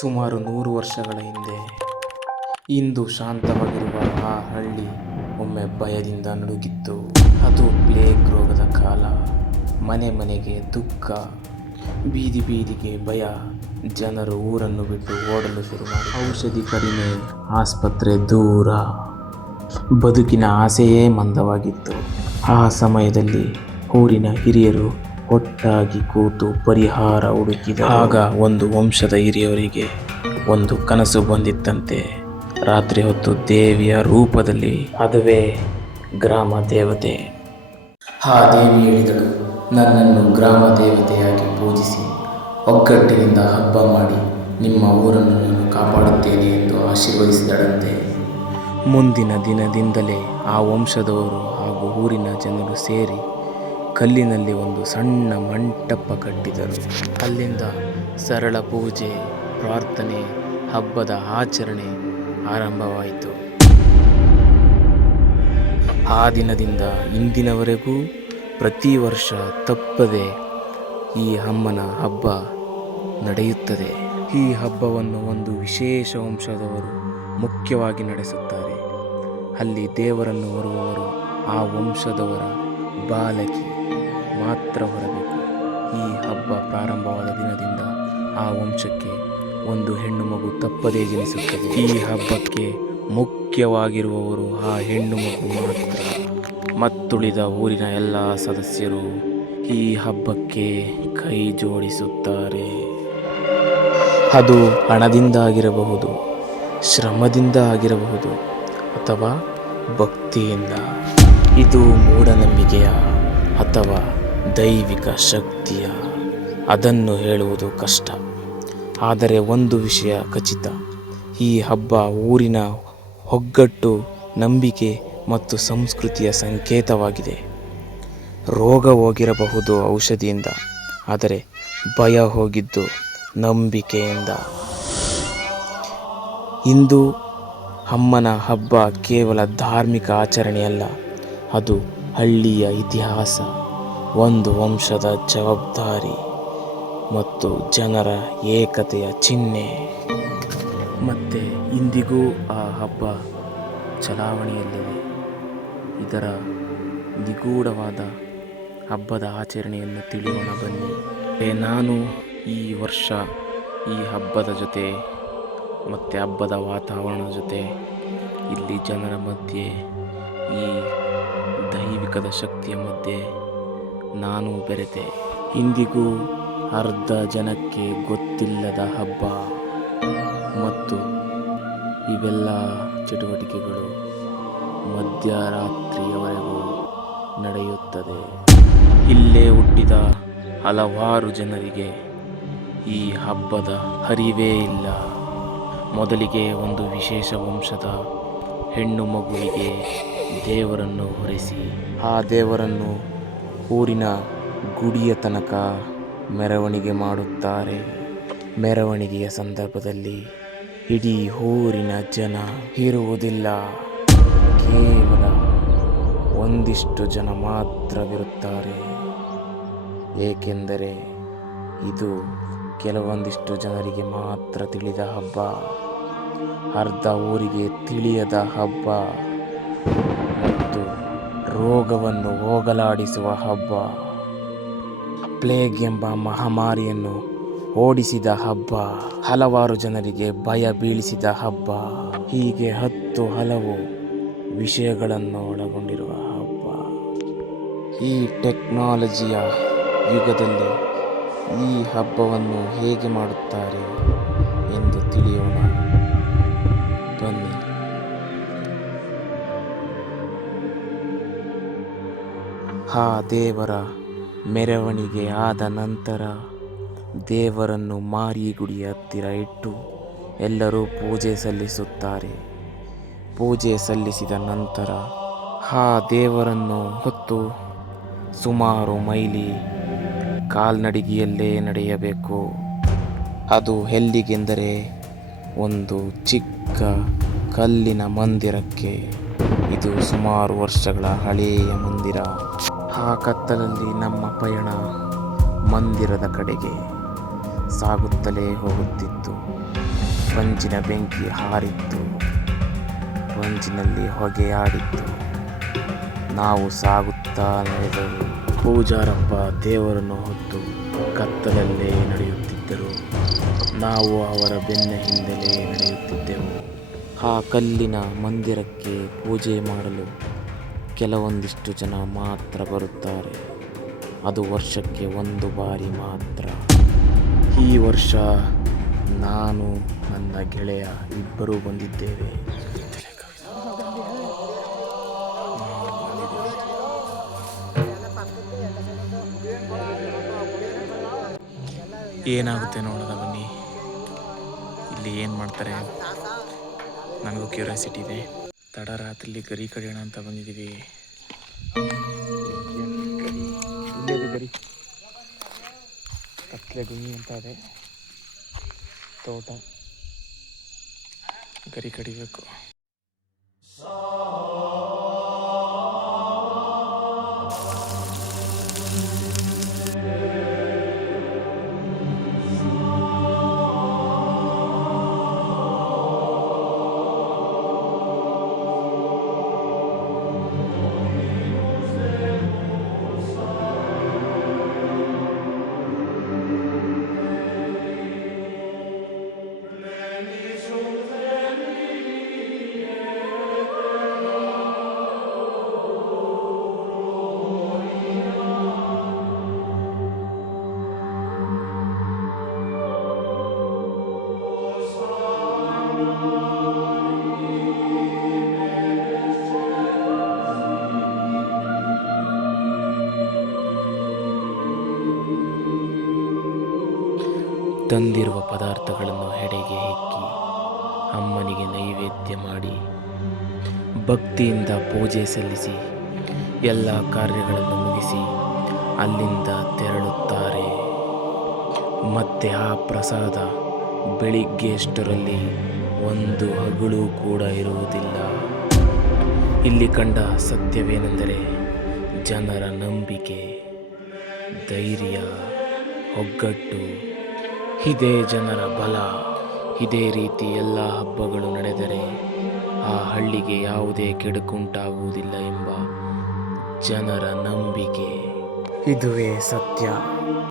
ಸುಮಾರು 100 ವರ್ಷಗಳ ಹಿಂದೆ ಇಂದು ಶಾಂತವಾಗಿರುವ ಆ ಹಳ್ಳಿ ಒಮ್ಮೆ ಭಯದಿಂದ ನಡುಗಿತ್ತು. ಅದು ಪ್ಲೇಗ್ ರೋಗದ ಕಾಲ. ಮನೆ ಮನೆಗೆ ದುಃಖ, ಬೀದಿ ಬೀದಿಗೆ ಭಯ. ಜನರು ಊರನ್ನು ಬಿಟ್ಟು ಓಡಲು ಶುರು ಮಾಡಿ. ಔಷಧಿ ಕಡಿಮೆ, ಆಸ್ಪತ್ರೆ ದೂರ, ಬದುಕಿನ ಆಸೆಯೇ ಮಂದವಾಗಿತ್ತು. ಆ ಸಮಯದಲ್ಲಿ ಊರಿನ ಹಿರಿಯರು ಒಟ್ಟಾಗಿ ಕೂತು ಪರಿಹಾರ ಹುಡುಕಿದರು. ಆಗ ಒಂದು ವಂಶದ ಹಿರಿಯವರಿಗೆ ಒಂದು ಕನಸು ಬಂದಿತ್ತಂತೆ. ರಾತ್ರಿ ಹೊತ್ತು ದೇವಿಯ ರೂಪದಲ್ಲಿ, ಅದುವೇ ಗ್ರಾಮ ದೇವತೆ. ಆ ದೇವಿ ಹೇಳಿದಳು, ನನ್ನನ್ನು ಗ್ರಾಮ ದೇವತೆಯಾಗಿ ಪೂಜಿಸಿ ಒಗ್ಗಟ್ಟಿನಿಂದ ಹಬ್ಬ ಮಾಡಿ ನಿಮ್ಮ ಊರನ್ನು ನಾನು ಕಾಪಾಡುತ್ತೇನೆ ಎಂದು ಆಶೀರ್ವದಿಸಿದಳಂತೆ. ಮುಂದಿನ ದಿನದಿಂದಲೇ ಆ ವಂಶದವರು ಹಾಗೂ ಊರಿನ ಜನರು ಸೇರಿ ಕಲ್ಲಿನಲ್ಲಿ ಒಂದು ಸಣ್ಣ ಮಂಟಪ ಕಟ್ಟಿದರು. ಅಲ್ಲಿಂದ ಸರಳ ಪೂಜೆ, ಪ್ರಾರ್ಥನೆ, ಹಬ್ಬದ ಆಚರಣೆ ಆರಂಭವಾಯಿತು. ಆ ದಿನದಿಂದ ಇಂದಿನವರೆಗೂ ಪ್ರತಿ ವರ್ಷ ತಪ್ಪದೆ ಈ ಅಮ್ಮನ ಹಬ್ಬ ನಡೆಯುತ್ತದೆ. ಈ ಹಬ್ಬವನ್ನು ಒಂದು ವಿಶೇಷ ವಂಶದವರು ಮುಖ್ಯವಾಗಿ ನಡೆಸುತ್ತಾರೆ. ಅಲ್ಲಿ ದೇವರನ್ನು ಹೊರುವವರು ಆ ವಂಶದವರ ಬಾಲಕಿ ಮಾತ್ರ ಹೊರಬೇಕು. ಈ ಹಬ್ಬ ಪ್ರಾರಂಭವಾದ ದಿನದಿಂದ ಆ ವಂಶಕ್ಕೆ ಒಂದು ಹೆಣ್ಣು ಮಗು ತಪ್ಪದೇ ಜನಿಸುತ್ತದೆ. ಈ ಹಬ್ಬಕ್ಕೆ ಮುಖ್ಯವಾಗಿರುವವರು ಆ ಹೆಣ್ಣು ಮಗು ಮಾತ್ರ. ಮತ್ತುಳಿದ ಊರಿನ ಎಲ್ಲ ಸದಸ್ಯರು ಈ ಹಬ್ಬಕ್ಕೆ ಕೈ ಜೋಡಿಸುತ್ತಾರೆ. ಅದು ಹಣದಿಂದ ಆಗಿರಬಹುದು, ಶ್ರಮದಿಂದ ಆಗಿರಬಹುದು, ಅಥವಾ ಭಕ್ತಿಯಿಂದ. ಇದು ಮೂಢನಂಬಿಕೆಯ ಅಥವಾ ದೈವಿಕ ಶಕ್ತಿಯ, ಅದನ್ನು ಹೇಳುವುದು ಕಷ್ಟ. ಆದರೆ ಒಂದು ವಿಷಯ ಖಚಿತ, ಈ ಹಬ್ಬ ಊರಿನ ಒಗ್ಗಟ್ಟು, ನಂಬಿಕೆ ಮತ್ತು ಸಂಸ್ಕೃತಿಯ ಸಂಕೇತವಾಗಿದೆ. ರೋಗ ಹೋಗಿರಬಹುದು ಔಷಧಿಯಿಂದ, ಆದರೆ ಭಯ ಹೋಗಿದ್ದು ನಂಬಿಕೆಯಿಂದ. ಇಂದು ಅಮ್ಮನ ಹಬ್ಬ ಕೇವಲ ಧಾರ್ಮಿಕ ಆಚರಣೆಯಲ್ಲ, ಅದು ಹಳ್ಳಿಯ ಇತಿಹಾಸ, ಒಂದು ವಂಶದ ಜವಾಬ್ದಾರಿ ಮತ್ತು ಜನರ ಏಕತೆಯ ಚಿಹ್ನೆ. ಮತ್ತು ಇಂದಿಗೂ ಆ ಹಬ್ಬ ಚಲಾವಣೆಯಲ್ಲಿದೆ. ಇದರ ನಿಗೂಢವಾದ ಹಬ್ಬದ ಆಚರಣೆಯನ್ನು ತಿಳಿಯೋಣ ಬನ್ನಿ. ನಾನು ಈ ವರ್ಷ ಈ ಹಬ್ಬದ ಜೊತೆ ಮತ್ತು ಹಬ್ಬದ ವಾತಾವರಣದ ಜೊತೆ, ಇಲ್ಲಿ ಜನರ ಮಧ್ಯೆ, ಈ ದೈವಿಕದ ಶಕ್ತಿಯ ಮಧ್ಯೆ ನಾನು ಬೆರೆತೆ. ಇಂದಿಗೂ ಅರ್ಧ ಜನಕ್ಕೆ ಗೊತ್ತಿಲ್ಲದ ಹಬ್ಬ ಮತ್ತು ಇವೆಲ್ಲ ಚಟುವಟಿಕೆಗಳು ಮಧ್ಯರಾತ್ರಿಯವರೆಗೂ ನಡೆಯುತ್ತದೆ. ಇಲ್ಲೇ ಹುಟ್ಟಿದ ಹಲವಾರು ಜನರಿಗೆ ಈ ಹಬ್ಬದ ಅರಿವೇ ಇಲ್ಲ. ಮೊದಲಿಗೆ ಒಂದು ವಿಶೇಷ ವಂಶದ ಹೆಣ್ಣು ಮಗುವಿಗೆ ದೇವರನ್ನು ಹೊರಿಸಿ, ಆ ದೇವರನ್ನು ಊರಿನ ಗುಡಿಯ ತನಕ ಮೆರವಣಿಗೆ ಮಾಡುತ್ತಾರೆ. ಮೆರವಣಿಗೆಯ ಸಂದರ್ಭದಲ್ಲಿ ಇಡೀ ಊರಿನ ಜನ ಇರುವುದಿಲ್ಲ, ಕೇವಲ ಒಂದಿಷ್ಟು ಜನ ಮಾತ್ರವಿರುತ್ತಾರೆ. ಏಕೆಂದರೆ ಇದು ಕೆಲವೊಂದಿಷ್ಟು ಜನರಿಗೆ ಮಾತ್ರ ತಿಳಿದ ಹಬ್ಬ, ಅರ್ಧ ಊರಿಗೆ ತಿಳಿಯದ ಹಬ್ಬ ಮತ್ತು ರೋಗವನ್ನು ಹೋಗಲಾಡಿಸುವ ಹಬ್ಬ. ಪ್ಲೇಗ್ ಎಂಬ ಮಹಾಮಾರಿಯನ್ನು ಓಡಿಸಿದ ಹಬ್ಬ, ಹಲವಾರು ಜನರಿಗೆ ಭಯ ಬೀಳಿಸಿದ ಹಬ್ಬ. ಹೀಗೆ ಹಲವು ವಿಷಯಗಳನ್ನು ಒಳಗೊಂಡಿರುವ ಹಬ್ಬ. ಈ ಟೆಕ್ನಾಲಜಿಯ ಯುಗದಲ್ಲಿ ಈ ಹಬ್ಬವನ್ನು ಹೇಗೆ ಮಾಡುತ್ತಾರೆ ಎಂದು ತಿಳಿಯೋಣ ಬನ್ನಿ. ಆ ದೇವರ ಮೆರವಣಿಗೆ ಆದ ನಂತರ ದೇವರನ್ನು ಮಾರಿಗುಡಿಯ ಹತ್ತಿರ ಇಟ್ಟು ಎಲ್ಲರೂ ಪೂಜೆ ಸಲ್ಲಿಸುತ್ತಾರೆ. ಪೂಜೆ ಸಲ್ಲಿಸಿದ ನಂತರ ಆ ದೇವರನ್ನು ಹೊತ್ತು ಸುಮಾರು ಮೈಲಿ ಕಾಲ್ನಡಿಗೆಯಲ್ಲೇ ನಡೆಯಬೇಕು. ಅದು ಎಲ್ಲಿಗೆಂದರೆ ಒಂದು ಚಿಕ್ಕ ಕಲ್ಲಿನ ಮಂದಿರಕ್ಕೆ. ಇದು ಸುಮಾರು ವರ್ಷಗಳ ಹಳೆಯ ಮಂದಿರ. ಆ ಕತ್ತಲಲ್ಲಿ ನಮ್ಮ ಪಯಣ ಮಂದಿರದ ಕಡೆಗೆ ಸಾಗುತ್ತಲೇ ಹೋಗುತ್ತಿತ್ತು. ಪಂಜಿನ ಬೆಂಕಿ ಹಾರಿತ್ತು, ಪಂಜಿನಲ್ಲಿ ಹೊಗೆಯಾಡಿತ್ತು. ನಾವು ಸಾಗುತ್ತಾ ನಡೆದೆವು. ಪೂಜಾರಪ್ಪ ದೇವರನ್ನು ಹೊತ್ತು ಕತ್ತಲಲ್ಲೇ ನಡೆಯುತ್ತಿದ್ದರು. ನಾವು ಅವರ ಬೆನ್ನ ಹಿಂದಲೇ ನಡೆಯುತ್ತಿದ್ದೆವು. ಆ ಕಲ್ಲಿನ ಮಂದಿರಕ್ಕೆ ಪೂಜೆ ಮಾಡಲು ಕೆಲವೊಂದಿಷ್ಟು ಜನ ಮಾತ್ರ ಬರುತ್ತಾರೆ. ಅದು ವರ್ಷಕ್ಕೆ ಒಂದು ಬಾರಿ ಮಾತ್ರ. ಈ ವರ್ಷ ನಾನು ನನ್ನ ಗೆಳೆಯ ಇಬ್ಬರೂ ಬಂದಿದ್ದೇವೆ. ಏನಾಗುತ್ತೆ ನೋಡೋಣ ಬನ್ನಿ. ಇಲ್ಲಿ ಏನು ಮಾಡ್ತಾರೆ ನನಗೂ ಕ್ಯೂರಿಯಾಸಿಟಿ ಇದೆ. ತಡರಾತ್ರಿಲಿ ಗರಿ ಕಡಿಯೋಣ ಅಂತ ಬಂದಿದ್ದೀವಿ. ಗರಿ ಕತ್ಲೆ ಗುಂಗಿ ಅಂತ ಇದೆ, ತೋಟ, ಗರಿ ಕಡಿಬೇಕು. ತಂದಿರುವ ಪದಾರ್ಥಗಳನ್ನು ಹೆಡೆಗೆ ಹೆಕ್ಕಿ ಅಮ್ಮನಿಗೆ ನೈವೇದ್ಯ ಮಾಡಿ ಭಕ್ತಿಯಿಂದ ಪೂಜೆ ಸಲ್ಲಿಸಿ ಎಲ್ಲ ಕಾರ್ಯಗಳನ್ನು ಮುಗಿಸಿ ಅಲ್ಲಿಂದ ತೆರಳುತ್ತಾರೆ. ಮತ್ತೆ ಆ ಪ್ರಸಾದ ಬೆಳಿಗ್ಗೆಯಷ್ಟರಲ್ಲಿ ಒಂದು ಹಗಳು ಕೂಡ ಇರುವುದಿಲ್ಲ. ಇಲ್ಲಿ ಕಂಡ ಸತ್ಯವೇನೆಂದರೆ ಜನರ ನಂಬಿಕೆ, ಧೈರ್ಯ, ಒಗ್ಗಟ್ಟು, ಇದೇ ಜನರ ಬಲ. ಇದೇ ರೀತಿ ಎಲ್ಲ ಹಬ್ಬಗಳು ನಡೆದರೆ ಆ ಹಳ್ಳಿಗೆ ಯಾವುದೇ ಕೆಡುಕುಂಟಾಗುವುದಿಲ್ಲ ಎಂಬ ಜನರ ನಂಬಿಕೆ. ಇದುವೇ ಸತ್ಯ.